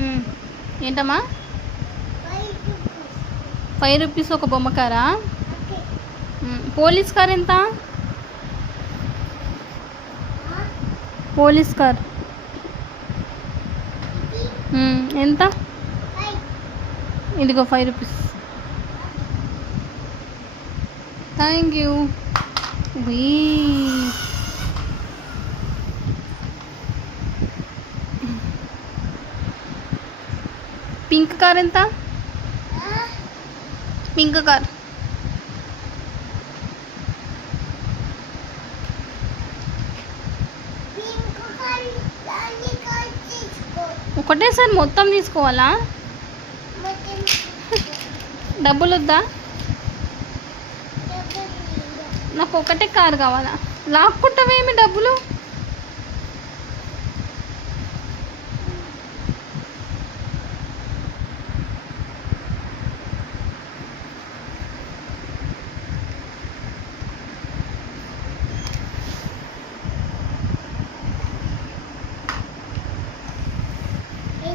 ఉమ్. ఏంటమ్మా? 5 రూపీస్ ఒక బొమ్మ కారా? పోలీస్ కార్ ఎంత? పోలీస్ కార్ ఎంత? ఇదిగో 5 rupees. Thank you. Pink car ఎంత? పింక్ కార్ ఒకటేసారి మొత్తం తీసుకోవాలా? డబ్బులు వద్దా? నాకు ఒకటే కారు కావాలా? లాక్కుంటావేమి డబ్బులు?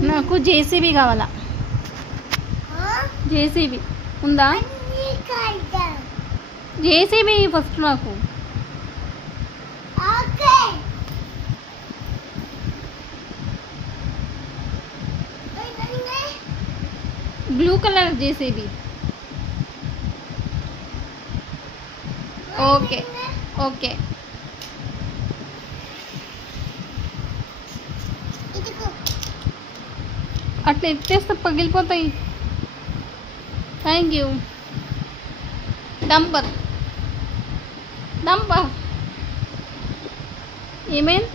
నాకు జేసీబీ కావాలా? జేసీబీ ఉందా? జేసీబీ ఫస్ట్ నాకు. Blue colour JCB. Okay okay. అట్లా ఎత్తేస్తే పగిలిపోతాయి. Thank you. డంపర్ ఏమైంది?